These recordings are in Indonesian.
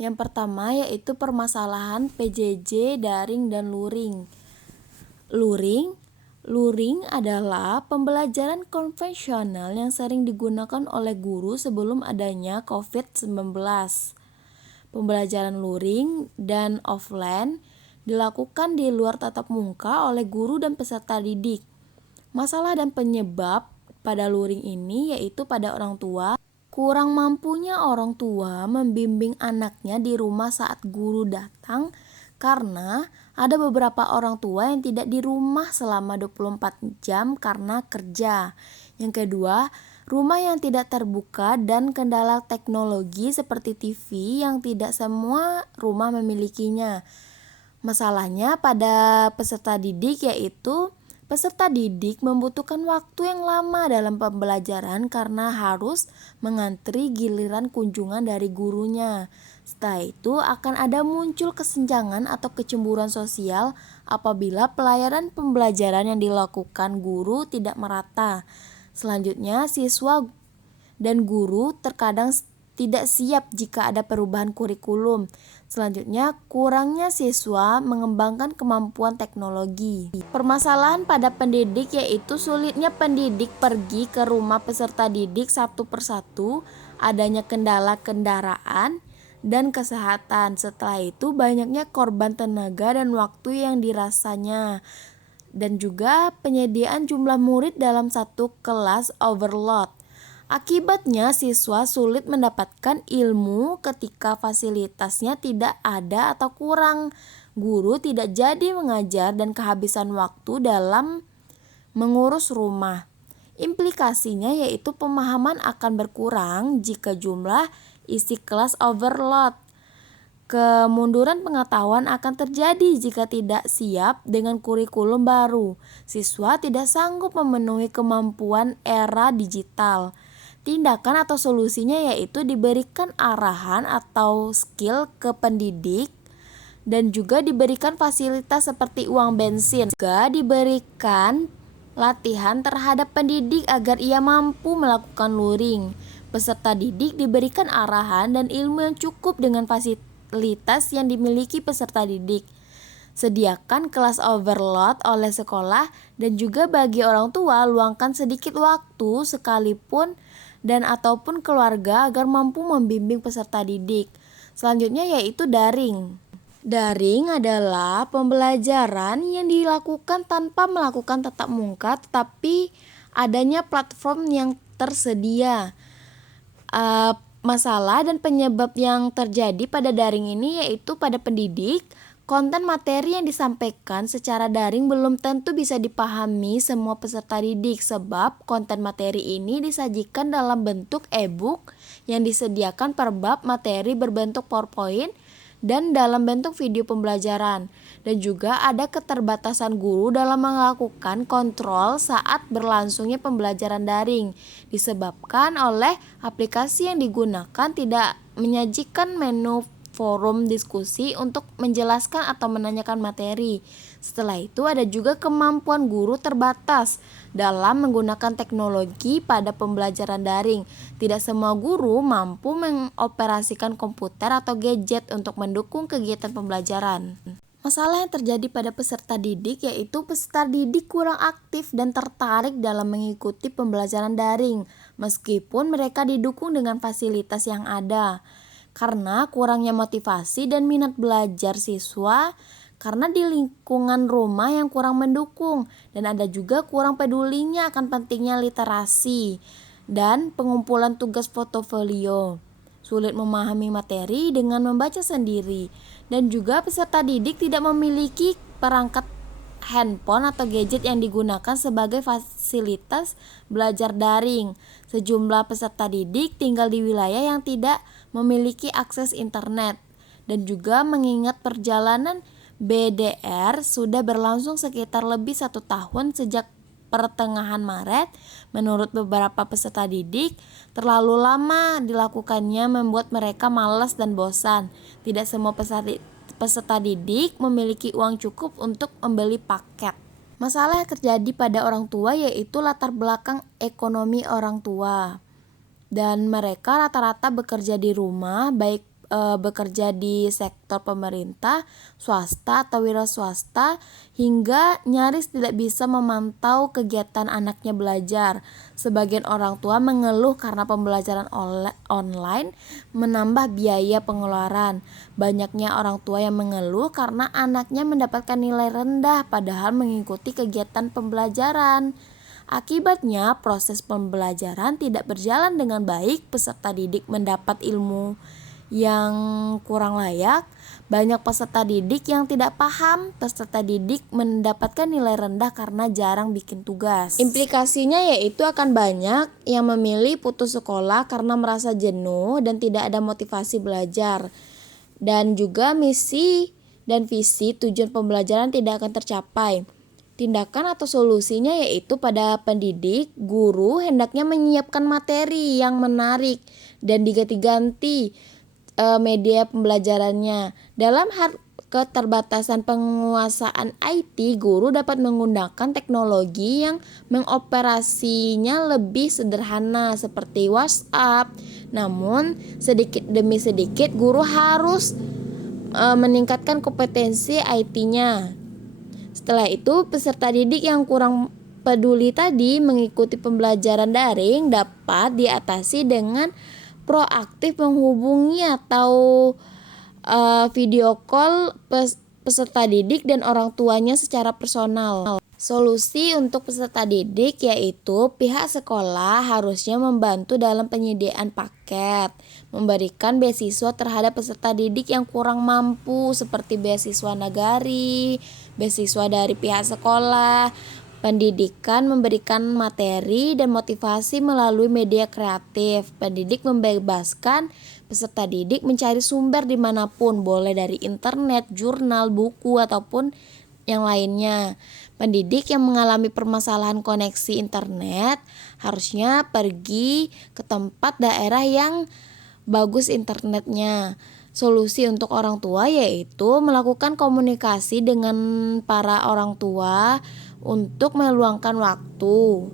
Yang pertama yaitu permasalahan PJJ, daring, dan luring. Luring adalah pembelajaran konvensional yang sering digunakan oleh guru sebelum adanya COVID-19. Pembelajaran luring dan offline dilakukan di luar tatap muka oleh guru dan peserta didik. Masalah dan penyebab pada luring ini yaitu pada orang tua. Kurang mampunya orang tua membimbing anaknya di rumah saat guru datang karena ada beberapa orang tua yang tidak di rumah selama 24 jam karena kerja. Yang kedua, rumah yang tidak terbuka dan kendala teknologi seperti TV yang tidak semua rumah memilikinya. Masalahnya pada peserta didik yaitu peserta didik membutuhkan waktu yang lama dalam pembelajaran karena harus mengantri giliran kunjungan dari gurunya. Setelah itu akan ada muncul kesenjangan atau kecemburuan sosial apabila pelayanan pembelajaran yang dilakukan guru tidak merata. Selanjutnya, siswa dan guru terkadang tidak siap jika ada perubahan kurikulum. Selanjutnya, kurangnya siswa mengembangkan kemampuan teknologi. Permasalahan pada pendidik yaitu sulitnya pendidik pergi ke rumah peserta didik satu persatu, adanya kendala kendaraan, dan kesehatan. Setelah itu, banyaknya korban tenaga dan waktu yang dirasanya. Dan juga penyediaan jumlah murid dalam satu kelas overload. Akibatnya siswa sulit mendapatkan ilmu ketika fasilitasnya tidak ada atau kurang. Guru tidak jadi mengajar dan kehabisan waktu dalam mengurus rumah. Implikasinya yaitu pemahaman akan berkurang jika jumlah isi kelas overload. Kemunduran pengetahuan akan terjadi jika tidak siap dengan kurikulum baru. Siswa tidak sanggup memenuhi kemampuan era digital. Tindakan atau solusinya yaitu diberikan arahan atau skill ke pendidik dan juga diberikan fasilitas seperti uang bensin. Juga diberikan latihan terhadap pendidik agar ia mampu melakukan luring. Peserta didik diberikan arahan dan ilmu yang cukup dengan fasilitas yang dimiliki peserta didik. Sediakan kelas overload oleh sekolah dan juga bagi orang tua luangkan sedikit waktu sekalipun dan ataupun keluarga agar mampu membimbing peserta didik. Selanjutnya yaitu daring. Daring adalah pembelajaran yang dilakukan tanpa melakukan tatap muka tetapi adanya platform yang tersedia. Masalah dan penyebab yang terjadi pada daring ini yaitu pada pendidik. Konten materi yang disampaikan secara daring belum tentu bisa dipahami semua peserta didik sebab konten materi ini disajikan dalam bentuk e-book yang disediakan per bab materi berbentuk PowerPoint dan dalam bentuk video pembelajaran. Dan juga ada keterbatasan guru dalam melakukan kontrol saat berlangsungnya pembelajaran daring disebabkan oleh aplikasi yang digunakan tidak menyajikan menu forum diskusi untuk menjelaskan atau menanyakan materi. Setelah itu ada juga kemampuan guru terbatas dalam menggunakan teknologi pada pembelajaran daring. Tidak semua guru mampu mengoperasikan komputer atau gadget untuk mendukung kegiatan pembelajaran. Masalah yang terjadi pada peserta didik yaitu peserta didik kurang aktif dan tertarik dalam mengikuti pembelajaran daring meskipun mereka didukung dengan fasilitas yang ada. Karena kurangnya motivasi dan minat belajar siswa karena di lingkungan rumah yang kurang mendukung dan ada juga kurang pedulinya akan pentingnya literasi dan pengumpulan tugas portofolio. Sulit memahami materi dengan membaca sendiri dan juga peserta didik tidak memiliki perangkat handphone atau gadget yang digunakan sebagai fasilitas belajar daring. Sejumlah peserta didik tinggal di wilayah yang tidak memiliki akses internet dan juga mengingat perjalanan BDR sudah berlangsung sekitar lebih 1 tahun sejak pertengahan Maret. Menurut beberapa peserta didik, terlalu lama dilakukannya membuat mereka malas dan bosan. Tidak semua peserta didik memiliki uang cukup untuk membeli paket. Masalah yang terjadi pada orang tua yaitu latar belakang ekonomi orang tua. Dan mereka rata-rata bekerja di rumah, baik bekerja di sektor pemerintah, swasta atau wira swasta, hingga nyaris tidak bisa memantau kegiatan anaknya belajar. Sebagian orang tua mengeluh karena pembelajaran online menambah biaya pengeluaran. Banyaknya orang tua yang mengeluh karena anaknya mendapatkan nilai rendah padahal mengikuti kegiatan pembelajaran. Akibatnya, proses pembelajaran tidak berjalan dengan baik, peserta didik mendapat ilmu yang kurang layak, banyak peserta didik yang tidak paham, peserta didik mendapatkan nilai rendah karena jarang bikin tugas. Implikasinya yaitu akan banyak yang memilih putus sekolah karena merasa jenuh dan tidak ada motivasi belajar. Dan juga misi dan visi tujuan pembelajaran tidak akan tercapai. Tindakan atau solusinya yaitu pada pendidik, guru hendaknya menyiapkan materi yang menarik dan diganti-ganti media pembelajarannya. Dalam hal keterbatasan penguasaan IT, guru dapat menggunakan teknologi yang mengoperasinya lebih sederhana seperti WhatsApp. Namun, sedikit demi sedikit guru harus meningkatkan kompetensi IT-nya. Setelah itu, peserta didik yang kurang peduli tadi mengikuti pembelajaran daring dapat diatasi dengan proaktif menghubungi atau video call peserta didik dan orang tuanya secara personal. Solusi untuk peserta didik yaitu pihak sekolah harusnya membantu dalam penyediaan paket, memberikan beasiswa terhadap peserta didik yang kurang mampu seperti beasiswa nagari, beasiswa dari pihak sekolah. Pendidikan memberikan materi dan motivasi melalui media kreatif. Pendidik membebaskan peserta didik mencari sumber dimanapun, boleh dari internet, jurnal, buku, ataupun yang lainnya. Pendidik yang mengalami permasalahan koneksi internet harusnya pergi ke tempat daerah yang bagus internetnya. Solusi untuk orang tua yaitu melakukan komunikasi dengan para orang tua untuk meluangkan waktu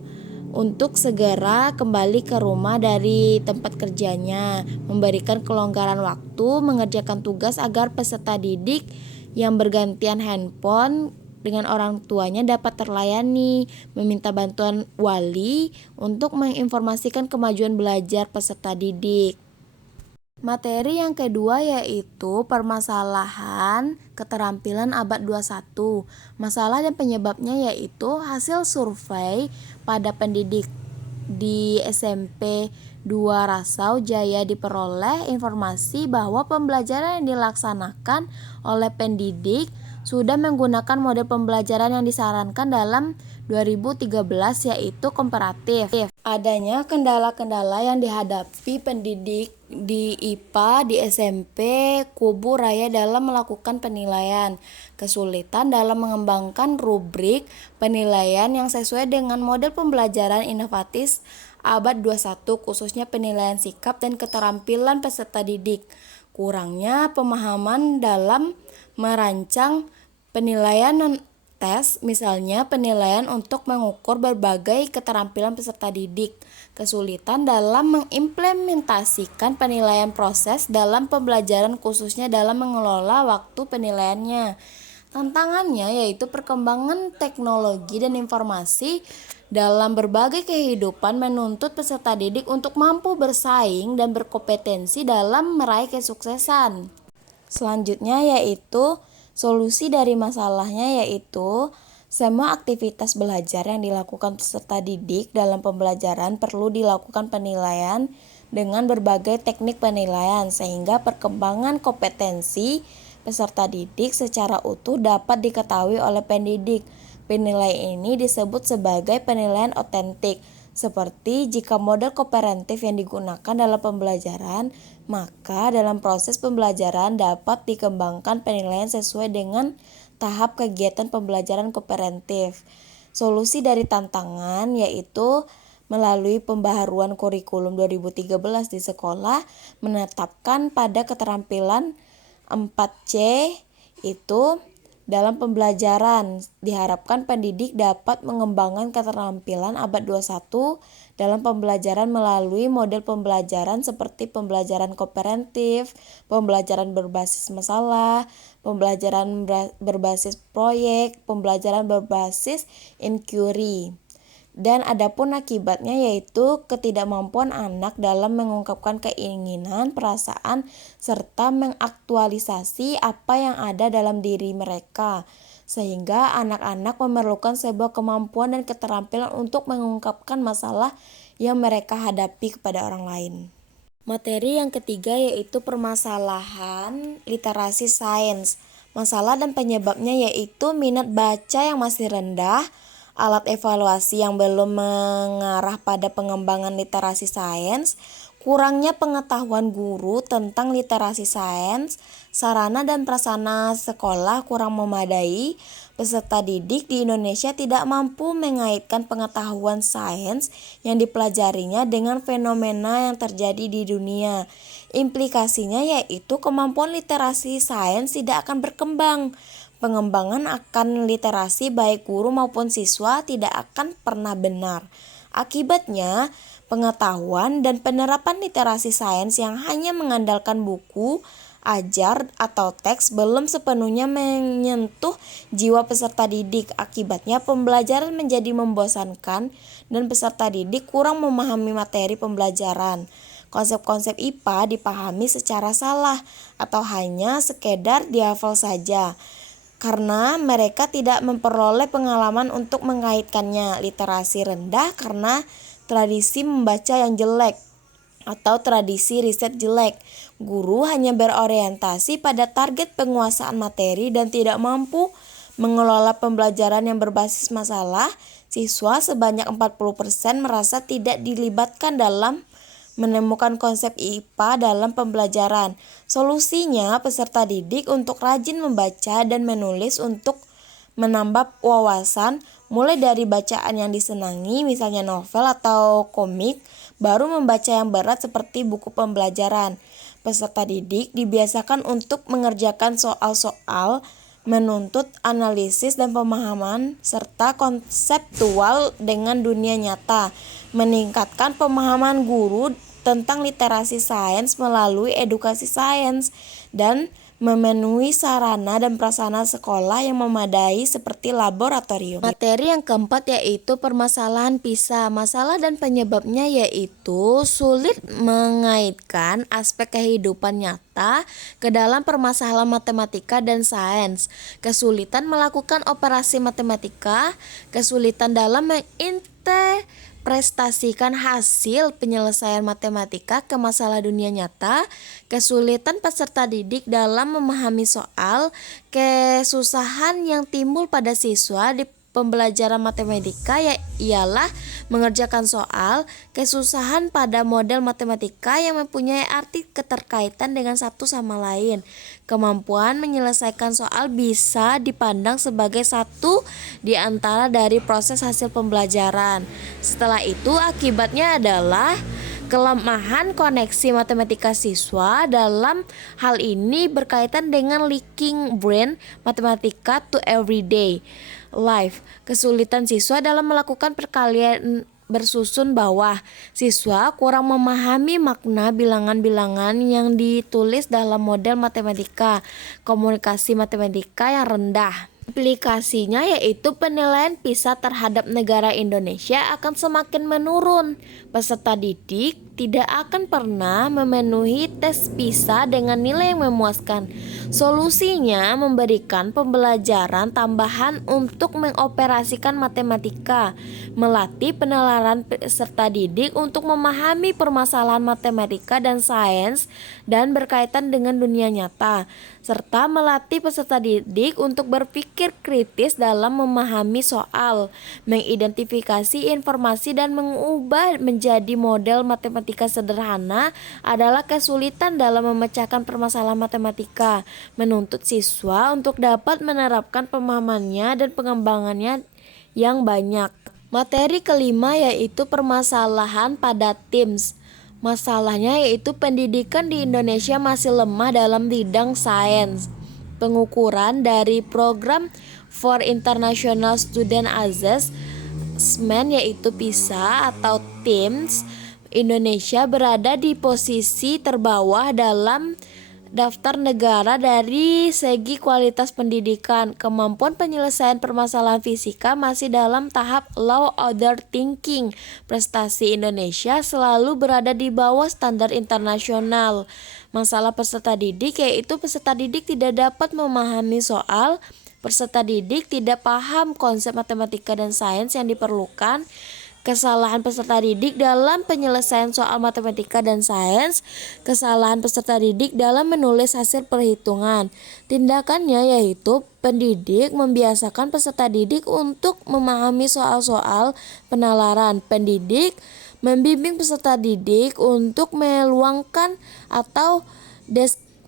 untuk segera kembali ke rumah dari tempat kerjanya, memberikan kelonggaran waktu mengerjakan tugas agar peserta didik yang bergantian handphone dengan orang tuanya dapat terlayani, meminta bantuan wali untuk menginformasikan kemajuan belajar peserta didik. Materi yang kedua yaitu permasalahan keterampilan abad 21. Masalah dan penyebabnya yaitu hasil survei pada pendidik di SMP 2 Rasau Jaya diperoleh informasi bahwa pembelajaran yang dilaksanakan oleh pendidik sudah menggunakan model pembelajaran yang disarankan dalam 2013 yaitu komparatif. Adanya kendala-kendala yang dihadapi pendidik di IPA di SMP Kubu Raya dalam melakukan penilaian, kesulitan dalam mengembangkan rubrik penilaian yang sesuai dengan model pembelajaran inovatif abad 21 khususnya penilaian sikap dan keterampilan peserta didik, kurangnya pemahaman dalam merancang penilaian non-tes, misalnya penilaian untuk mengukur berbagai keterampilan peserta didik, kesulitan dalam mengimplementasikan penilaian proses dalam pembelajaran khususnya dalam mengelola waktu penilaiannya. Tantangannya yaitu perkembangan teknologi dan informasi dalam berbagai kehidupan menuntut peserta didik untuk mampu bersaing dan berkompetensi dalam meraih kesuksesan. Selanjutnya yaitu solusi dari masalahnya yaitu semua aktivitas belajar yang dilakukan peserta didik dalam pembelajaran perlu dilakukan penilaian dengan berbagai teknik penilaian sehingga perkembangan kompetensi peserta didik secara utuh dapat diketahui oleh pendidik. Penilaian ini disebut sebagai penilaian otentik. Seperti jika model komparatif yang digunakan dalam pembelajaran, maka dalam proses pembelajaran dapat dikembangkan penilaian sesuai dengan tahap kegiatan pembelajaran komparatif. Solusi dari tantangan yaitu melalui pembaharuan kurikulum 2013 di sekolah menetapkan pada keterampilan 4C itu dalam pembelajaran. Diharapkan pendidik dapat mengembangkan keterampilan abad 21 dalam pembelajaran melalui model pembelajaran seperti pembelajaran kooperatif, pembelajaran berbasis masalah, pembelajaran berbasis proyek, pembelajaran berbasis inquiry. Dan adapun akibatnya yaitu ketidakmampuan anak dalam mengungkapkan keinginan, perasaan, serta mengaktualisasi apa yang ada dalam diri mereka. Sehingga anak-anak memerlukan sebuah kemampuan dan keterampilan untuk mengungkapkan masalah yang mereka hadapi kepada orang lain. Materi yang ketiga yaitu permasalahan literasi sains. Masalah dan penyebabnya yaitu minat baca yang masih rendah, alat evaluasi yang belum mengarah pada pengembangan literasi sains, kurangnya pengetahuan guru tentang literasi sains, sarana dan prasarana sekolah kurang memadai, peserta didik di Indonesia tidak mampu mengaitkan pengetahuan sains yang dipelajarinya dengan fenomena yang terjadi di dunia. Implikasinya yaitu kemampuan literasi sains tidak akan berkembang. Pengembangan akan literasi baik guru maupun siswa tidak akan pernah benar. Akibatnya, pengetahuan dan penerapan literasi sains yang hanya mengandalkan buku, ajar, atau teks belum sepenuhnya menyentuh jiwa peserta didik. Akibatnya, pembelajaran menjadi membosankan dan peserta didik kurang memahami materi pembelajaran. Konsep-konsep IPA dipahami secara salah atau hanya sekedar dihafal saja, karena mereka tidak memperoleh pengalaman untuk mengaitkannya. Literasi rendah karena tradisi membaca yang jelek atau tradisi riset jelek. Guru hanya berorientasi pada target penguasaan materi dan tidak mampu mengelola pembelajaran yang berbasis masalah. Siswa sebanyak 40% merasa tidak dilibatkan dalam menemukan konsep IPA dalam pembelajaran. Solusinya, peserta didik untuk rajin membaca dan menulis untuk menambah wawasan, mulai dari bacaan yang disenangi, misalnya novel atau komik, baru membaca yang berat seperti buku pembelajaran. Peserta didik dibiasakan untuk mengerjakan soal-soal, menuntut analisis dan pemahaman serta konseptual dengan dunia nyata, meningkatkan pemahaman guru tentang literasi sains melalui edukasi sains, dan memenuhi sarana dan prasarana sekolah yang memadai seperti laboratorium. Materi yang keempat yaitu permasalahan PISA. Masalah dan penyebabnya yaitu sulit mengaitkan aspek kehidupan nyata ke dalam permasalahan matematika dan sains, kesulitan melakukan operasi matematika, kesulitan dalam menginterpretasikan hasil penyelesaian matematika ke masalah dunia nyata, kesulitan peserta didik dalam memahami soal, kesusahan yang timbul pada siswa di pembelajaran matematika ialah mengerjakan soal, kesusahan pada model matematika yang mempunyai arti keterkaitan dengan satu sama lain. Kemampuan menyelesaikan soal bisa dipandang sebagai satu di antara dari proses hasil pembelajaran. Setelah itu akibatnya adalah kelemahan koneksi matematika siswa. Dalam hal ini berkaitan dengan linking brain matematika to everyday life. Kesulitan siswa dalam melakukan perkalian bersusun bawah. Siswa kurang memahami makna bilangan-bilangan yang ditulis dalam model matematika. Komunikasi matematika yang rendah. Implikasinya yaitu penilaian PISA terhadap negara Indonesia akan semakin menurun. Peserta didik tidak akan pernah memenuhi tes PISA dengan nilai yang memuaskan. Solusinya memberikan pembelajaran tambahan untuk mengoperasikan matematika, melatih penalaran peserta didik untuk memahami permasalahan matematika dan sains dan berkaitan dengan dunia nyata, serta melatih peserta didik untuk berpikir kritis dalam memahami soal, mengidentifikasi informasi dan mengubah menjadi model matematika sederhana adalah kesulitan dalam memecahkan permasalahan matematika, menuntut siswa untuk dapat menerapkan pemahamannya dan pengembangannya yang banyak. Materi kelima yaitu permasalahan pada TIMSS. Masalahnya yaitu pendidikan di Indonesia masih lemah dalam bidang sains. Pengukuran dari program for International Student Access klasmen yaitu PISA atau TIMSS, Indonesia berada di posisi terbawah dalam daftar negara dari segi kualitas pendidikan. Kemampuan penyelesaian permasalahan fisika masih dalam tahap low order thinking. Prestasi Indonesia selalu berada di bawah standar internasional. Masalah peserta didik yaitu peserta didik tidak dapat memahami soal, peserta didik tidak paham konsep matematika dan sains yang diperlukan, kesalahan peserta didik dalam penyelesaian soal matematika dan sains, kesalahan peserta didik dalam menulis hasil perhitungan. Tindakannya yaitu pendidik membiasakan peserta didik untuk memahami soal-soal penalaran. Pendidik membimbing peserta didik untuk meluangkan atau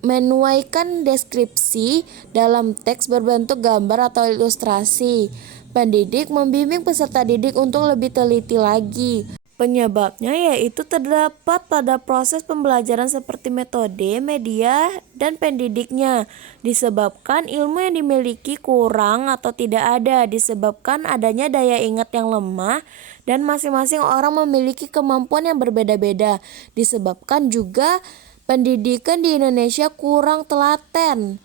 menuaikan deskripsi dalam teks berbentuk gambar atau ilustrasi. Pendidik membimbing peserta didik untuk lebih teliti lagi. Penyebabnya yaitu terdapat pada proses pembelajaran seperti metode, media, dan pendidiknya. Disebabkan ilmu yang dimiliki kurang atau tidak ada, disebabkan adanya daya ingat yang lemah, dan masing-masing orang memiliki kemampuan yang berbeda-beda. Disebabkan juga pendidikan di Indonesia kurang telaten.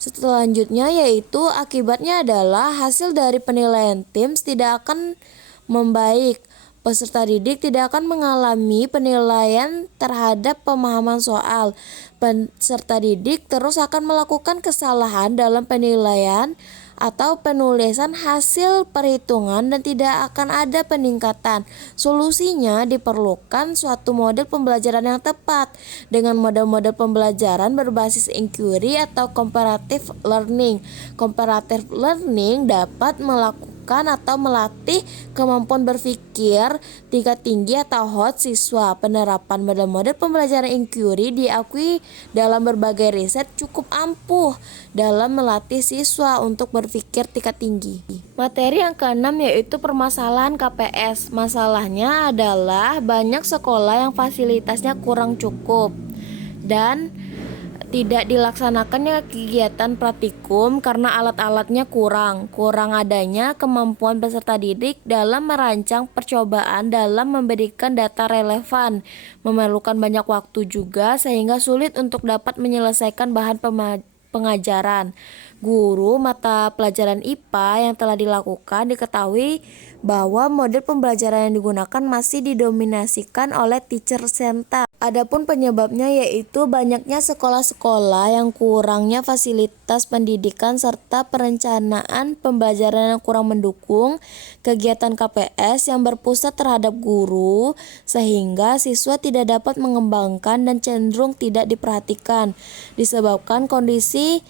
Selanjutnya yaitu akibatnya adalah hasil dari penilaian TIMSS tidak akan membaik. Peserta didik tidak akan mengalami penilaian terhadap pemahaman soal. Peserta didik terus akan melakukan kesalahan dalam penilaian atau penulisan hasil perhitungan dan tidak akan ada peningkatan. Solusinya diperlukan suatu model pembelajaran yang tepat. Dengan model-model pembelajaran berbasis inquiry atau comparative learning. Comparative learning dapat melakukan atau melatih kemampuan berpikir tingkat tinggi atau HOT siswa. Penerapan model-model pembelajaran inquiry diakui dalam berbagai riset cukup ampuh dalam melatih siswa untuk berpikir tingkat tinggi. Materi yang keenam yaitu permasalahan KPS. Masalahnya adalah banyak sekolah yang fasilitasnya kurang cukup dan tidak dilaksanakannya kegiatan praktikum karena alat-alatnya kurang adanya kemampuan peserta didik dalam merancang percobaan dalam memberikan data relevan, memerlukan banyak waktu juga sehingga sulit untuk dapat menyelesaikan bahan pengajaran. Guru mata pelajaran IPA yang telah dilakukan diketahui bahwa model pembelajaran yang digunakan masih didominasikan oleh teacher center. Adapun penyebabnya yaitu banyaknya sekolah-sekolah yang kurangnya fasilitas pendidikan serta perencanaan pembelajaran yang kurang mendukung kegiatan KPS yang berpusat terhadap guru sehingga siswa tidak dapat mengembangkan dan cenderung tidak diperhatikan disebabkan kondisi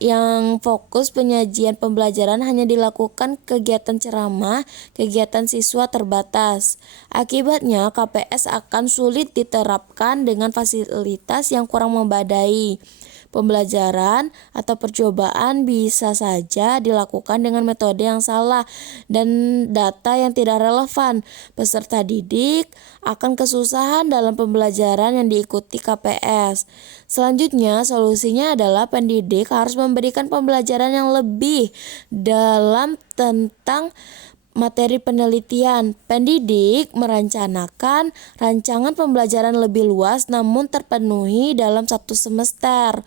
yang fokus penyajian pembelajaran hanya dilakukan kegiatan ceramah, kegiatan siswa terbatas. Akibatnya KPS akan sulit diterapkan dengan fasilitas yang kurang memadai. Pembelajaran atau percobaan bisa saja dilakukan dengan metode yang salah dan data yang tidak relevan. Peserta didik akan kesusahan dalam pembelajaran yang diikuti KPS. Selanjutnya, solusinya adalah pendidik harus memberikan pembelajaran yang lebih dalam tentang materi penelitian. Pendidik merencanakan rancangan pembelajaran lebih luas namun terpenuhi dalam satu semester.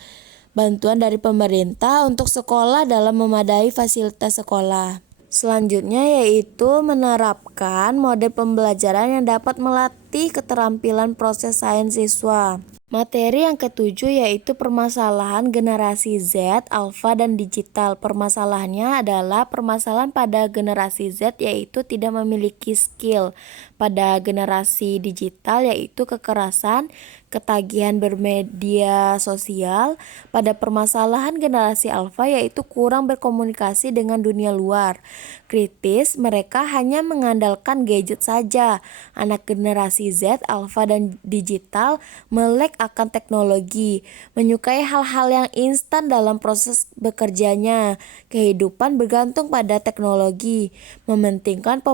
Bantuan dari pemerintah untuk sekolah dalam memadai fasilitas sekolah. Selanjutnya yaitu menerapkan model pembelajaran yang dapat melatih keterampilan proses sains siswa. Materi yang ketujuh yaitu permasalahan generasi Z, alfa, dan digital. Permasalahannya adalah permasalahan pada generasi Z yaitu tidak memiliki skill. Pada generasi digital yaitu kekerasan, ketagihan bermedia sosial. Pada permasalahan generasi alfa yaitu kurang berkomunikasi dengan dunia luar. Kritis, mereka hanya mengandalkan gadget saja. Anak generasi Z, alfa, dan digital melek akan teknologi, menyukai hal-hal yang instan dalam proses bekerjanya. Kehidupan bergantung pada teknologi, mementingkan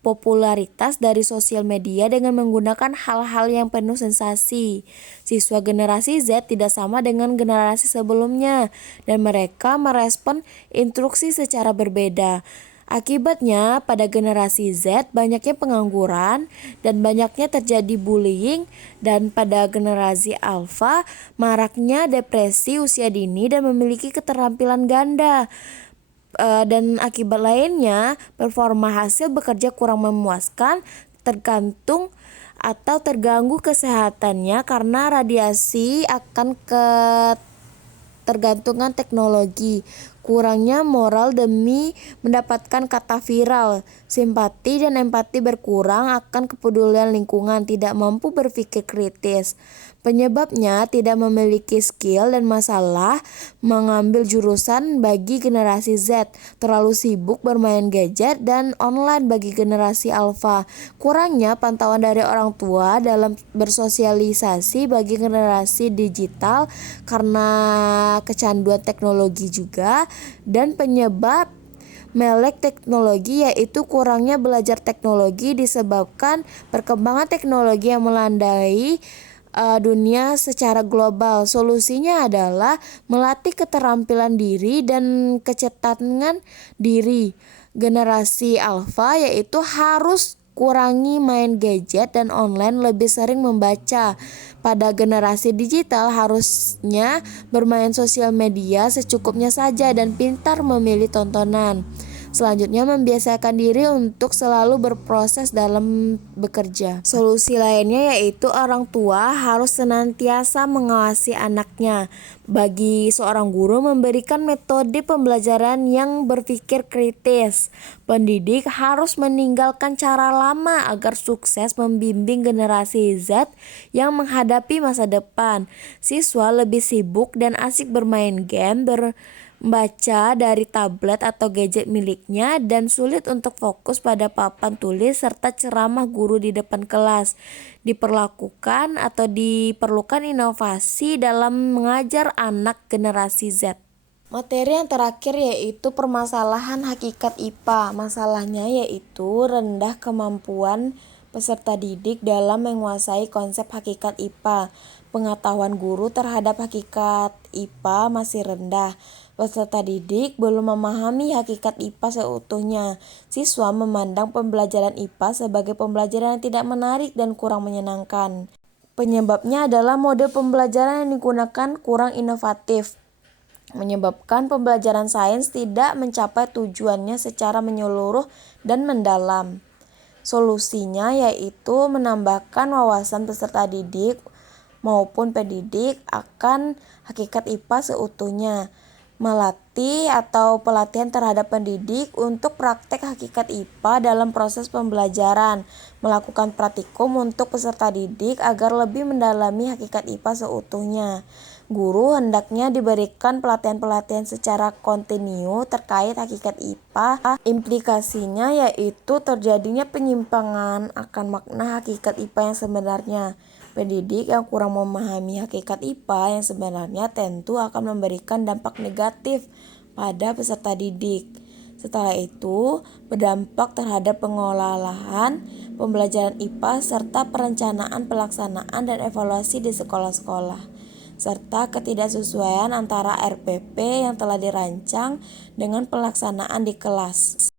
popularitas dari sosial media dengan menggunakan hal-hal yang penuh sensasi. Siswa generasi Z tidak sama dengan generasi sebelumnya dan mereka merespon instruksi secara berbeda. Akibatnya, pada generasi Z banyaknya pengangguran dan banyaknya terjadi bullying, dan pada generasi Alpha maraknya depresi usia dini dan memiliki keterampilan ganda. Dan akibat lainnya, performa hasil bekerja kurang memuaskan, tergantung atau terganggu kesehatannya karena radiasi akan ketergantungan teknologi, kurangnya moral demi mendapatkan kata viral, simpati dan empati berkurang, akan kepedulian lingkungan, tidak mampu berpikir kritis. Penyebabnya tidak memiliki skill dan masalah mengambil jurusan bagi generasi Z, terlalu sibuk bermain gadget dan online bagi generasi Alpha, kurangnya pantauan dari orang tua dalam bersosialisasi bagi generasi digital karena kecanduan teknologi juga, dan penyebab melek teknologi yaitu kurangnya belajar teknologi disebabkan perkembangan teknologi yang melandai dunia secara global. Solusinya adalah melatih keterampilan diri dan kecerdasan diri. Generasi Alpha yaitu harus kurangi main gadget dan online, lebih sering membaca. Pada generasi digital harusnya bermain sosial media secukupnya saja dan pintar memilih tontonan. Selanjutnya, membiasakan diri untuk selalu berproses dalam bekerja. Solusi lainnya yaitu orang tua harus senantiasa mengawasi anaknya. Bagi seorang guru, memberikan metode pembelajaran yang berpikir kritis. Pendidik harus meninggalkan cara lama agar sukses membimbing generasi Z yang menghadapi masa depan. Siswa lebih sibuk dan asik bermain game, membaca dari tablet atau gadget miliknya, dan sulit untuk fokus pada papan tulis serta ceramah guru di depan kelas. Diperlukan inovasi dalam mengajar anak generasi Z. Materi yang terakhir yaitu permasalahan hakikat IPA. Masalahnya yaitu rendah kemampuan peserta didik dalam menguasai konsep hakikat IPA. Pengetahuan guru terhadap hakikat IPA masih rendah. Peserta didik belum memahami hakikat IPA seutuhnya. Siswa memandang pembelajaran IPA sebagai pembelajaran yang tidak menarik dan kurang menyenangkan. Penyebabnya adalah mode pembelajaran yang digunakan kurang inovatif, menyebabkan pembelajaran sains tidak mencapai tujuannya secara menyeluruh dan mendalam. Solusinya yaitu menambahkan wawasan peserta didik maupun pendidik akan hakikat IPA seutuhnya, melatih atau pelatihan terhadap pendidik untuk praktek hakikat IPA dalam proses pembelajaran, melakukan praktikum untuk peserta didik agar lebih mendalami hakikat IPA seutuhnya. Guru hendaknya diberikan pelatihan-pelatihan secara kontinu terkait hakikat IPA. Implikasinya yaitu terjadinya penyimpangan akan makna hakikat IPA yang sebenarnya. Pendidik yang kurang memahami hakikat IPA yang sebenarnya tentu akan memberikan dampak negatif pada peserta didik. Setelah itu, berdampak terhadap pengelolaan pembelajaran IPA serta perencanaan, pelaksanaan, dan evaluasi di sekolah-sekolah, serta ketidaksesuaian antara RPP yang telah dirancang dengan pelaksanaan di kelas.